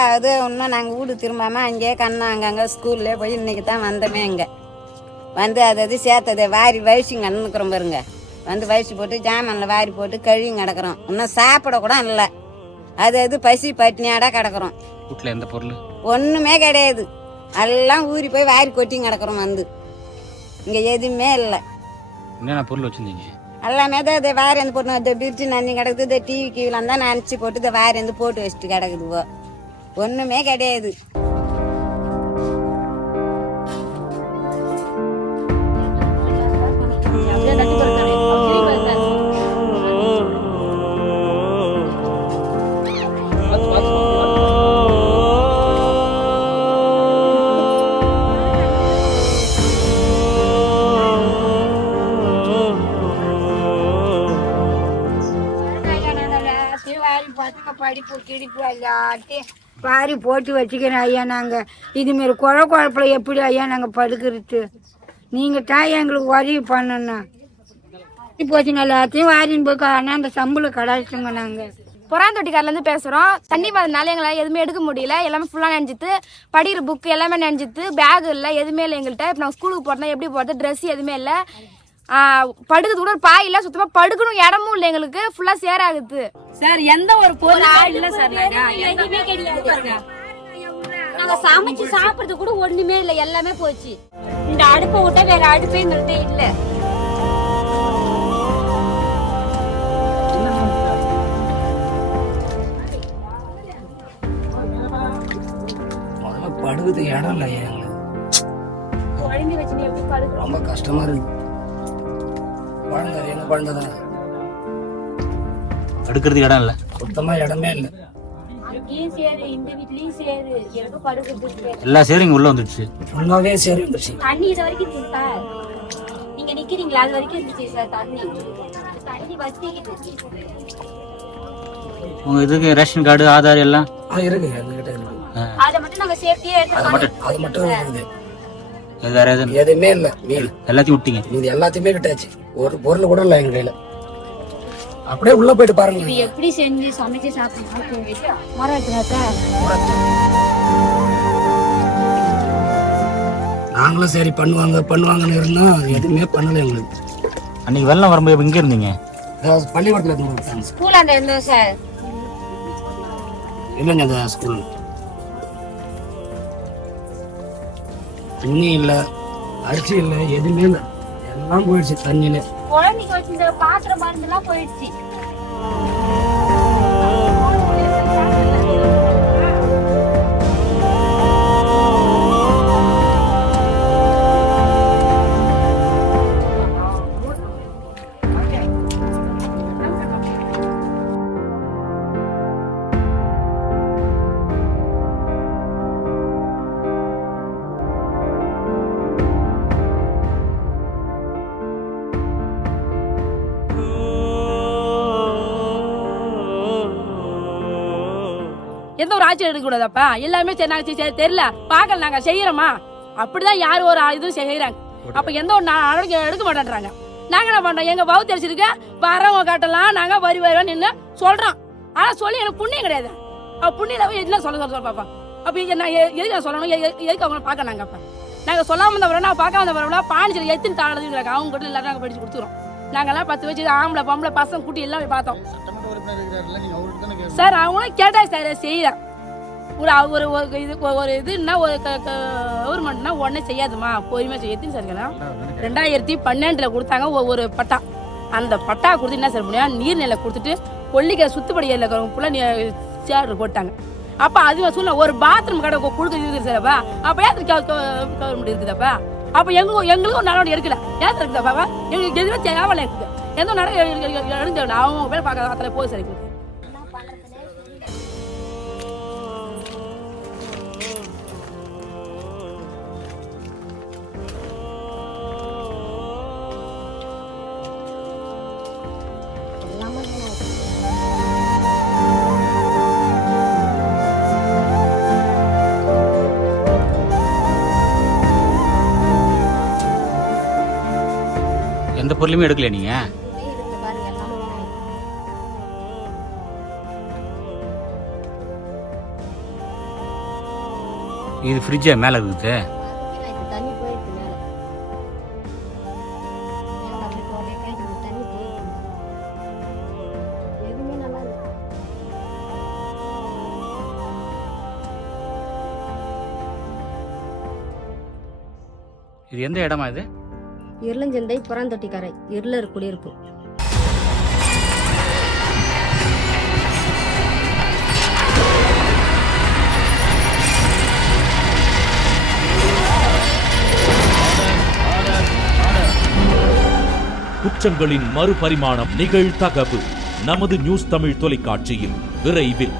நாளாவது இன்னும் நாங்கள் வீடு திரும்பாமல் அங்கேயே அங்கங்கே ஸ்கூல்லே போய் இன்றைக்கி தான் வந்தோமே இங்கே வந்து அது சேர்த்தது வாரி வயசுங்க அண்ணுக்கிறோம் பாருங்க. வந்து வயசு போட்டு ஜாமானில் வாரி போட்டு கழுவிங்க கிடக்குறோம். இன்னும் சாப்பிட கூட இல்லை. அது பசி பட்டினியாடா கிடக்குறோம். வீட்டில் எந்த பொருள் ஒன்றுமே கிடையாது. எல்லாம் ஊறி போய் வாரி கொட்டிங்க கிடக்குறோம். வந்து இங்கே எதுவுமே இல்லை. என்னென்ன பொருள் வச்சுருந்தீங்க? எல்லாமே தான் இதை வாரி போட்டு இந்த பிரிட்ஜு நன்னி கிடக்குது. இந்த டிவி கீழே தான் நினச்சி போட்டு இதை வாரி போட்டு வச்சுட்டு கிடக்குதுவோ. ஒன்றுமே கிடையாது. படிப்பு கிடிப்பு எல்லாத்தையும் வாரி போட்டு வச்சுக்கிறேன் ஐயா. நாங்கள் இதுமாரி குழப்பல எப்படி ஐயா நாங்கள் படுக்கிறது? நீங்கள் தான் எங்களுக்கு உதவி பண்ணணும். போச்சுங்க எல்லாத்தையும் வாரின்னு போய் ஆனால் அந்த சம்பளம் கடாச்சிட்டோங்க. நாங்கள் புறாந்தொட்டிக்காரிலேருந்து பேசுகிறோம். தண்ணி பார்த்ததுனால எங்களால் எதுவுமே எடுக்க முடியல. எல்லாமே ஃபுல்லாக நினைஞ்சிட்டு, படிக்கிற புக்கு எல்லாமே நினைஞ்சிட்டு, பேக் இல்லை, எதுவுமே இல்லை எங்கள்கிட்ட. இப்போ நாங்கள் ஸ்கூலுக்கு போகிறோம்னா எப்படி போகிறது? ட்ரெஸ் எதுவுமே இல்லை. படுக்கிறது கூட ஒரு பாய் இல்லை. சுத்தமாக படுக்கணும் இடமும் இல்லை எங்களுக்கு. ஃபுல்லாக சேராகுது சார். எந்த ஒரு பொருள் இல்லை சார். எதுவுமே கிடையாது. நாங்க சமைச்சு சாப்பிடுறது கூட ஒண்ணுமே இல்லை. எல்லாமே போச்சு. இந்த அடுப்பை விட்டா வேற அடுப்பே எங்கள்கிட்ட இல்லை. படுக்கிறது இடம் இல்லை. ரொம்ப கஷ்டமா இருக்கு. குழந்தை என்ன குழந்தைதான் அடுக்கிறதுக்கு இடம் இல்லை. சுத்தமா இடமே இல்லை. எல்லா சேரும் உள்ள வந்துடுச்சு. ஃபுல்லாவே சேரு வந்துருச்சு. தண்ணி இது வரைக்கும் இருக்கு சார். நீங்க நிக்கிறீங்களா? அது வரைக்கும் இருந்துச்சு சார். தண்ணி வச்சிக்கிட்டு. உங்க இதுக்கு ரேஷன் கார்டு ஆதார் எல்லாம் இருக்கு. எங்ககிட்ட இருக்கு. அதை மட்டும் நாங்க சேஃப்டியா எடுத்து அது மட்டும் இருக்குது. வேற எதுவுமே இல்லை. எல்லாத்தையும் விட்டீங்க. இது எல்லாத்தையுமே கிட்டாச்சு. ஒரு பொருள் கூட இல்லை எங்க கையில. அப்படியே உள்ள போயிட்டு பாருங்க. எப்படி செஞ்சு சமைச்சு சாப்பிடுங்க. நாங்களும் சரி பண்ணுவாங்கன்னு இருந்தா எதுவுமே பண்ணல எங்களுக்கு. அன்னைக்கு வெள்ளம் வரும்போது எங்க இருந்தீங்க? பள்ளிக்கூடத்துல இருந்து. ஸ்கூல் அந்த இருந்தோம் சார். இல்லைங்க அந்த ஸ்கூல் தண்ணி இல்லை, அரிசி இல்லை, எதுவுமே இல்லை. எல்லாம் போயிடுச்சு தண்ணியில. குழந்தைக்கு வச்சிருந்த பாத்திரம் மருந்தெல்லாம் போயிடுச்சு. எந்த ஒரு ஆட்சியம் எடுக்கக்கூடாதப்பா. எல்லாமே சரி நாங்கள் தெரியல பார்க்கல நாங்கள் செய்யறோமா அப்படிதான் யாரும் ஒரு இதுவும் செய்யறாங்க. அப்ப எந்த ஒரு நடவடிக்கை எடுக்க மாட்டேன்றாங்க. நாங்க என்ன பண்றோம்? எங்க பவு தெரிச்சிருக்க வரவங்க காட்டலாம் நாங்க வருவோம் நின்று சொல்றோம். ஆனா சொல்லி எனக்கு புண்ணியம் கிடையாது. புண்ணியம் என்ன சொல்ல பாப்பா. அப்ப நான் எதுக்கு நான் சொல்லணும்? எதுக்கு அவங்கள பார்க்க நாங்க அப்ப நாங்க சொல்லாம இருந்தவரை நான் பார்க்காம இருந்தவரை பாண்டிச்சேரி எத்தனை தாழ்ந்துருக்காங்க. அவங்க கிட்ட எல்லாரும் நாங்க படிச்சு கொடுத்துறோம். நாங்கெல்லாம் 10 வச்சு ஆம்பளை பொம்பளை பசங்க கூட்டி எல்லாம் போய் பார்த்தோம் சார். அவங்களும் கேட்டா சார் செய்யறேன். ஒரு இதுன்னா ஒரு கவர்மெண்ட்னா உடனே செய்யாதுமா, பொறுமையா செய்ய. எத்தனை சார் 2012 கொடுத்தாங்க ஒரு பட்டா. அந்த பட்டா கொடுத்து என்ன சார் முடியும்? நீர்நிலை கொடுத்துட்டு கொல்லிக்கரை சுத்துப்படியில் இருக்கிறவங்க சேர் போட்டாங்க. அப்ப அது சொன்ன ஒரு பாத்ரூம் கடை கொடுக்க இருக்குது சார்ப்பா. அப்ப ஏன் கவர்மெண்ட் இருக்குதாப்பா? அப்ப எங்களுக்கும் நடவடிக்கை எடுக்கல. ஏன் இருக்குதாப்பா? எங்களுக்கு எதுவுமே தேவையில்லை. இருக்குது எந்த நடவடிக்கை எடுத்து அவங்க பேர் பார்க்க அத்தனை போய் சார். எந்த பொருளுமே எடுக்கல நீங்க? இது ஃப்ரிட்ஜா மேலே இருக்குது? தண்ணி போயிருக்கு மேல. மேல அப்படியே போட்டே போயிட்டு தண்ணி போயிருக்கு. எதுவுமே நல்லா இல்லை. இது எந்த இடமா இது? இருளஞ்சந்தை புறாந்தொட்டிக்கரை இருளர் குடியிருப்பு. குற்றங்களின் மறுபரிமாணம் நிகழ்தகவு நமது நியூஸ் தமிழ் தொலைக்காட்சியில் விரைவில்.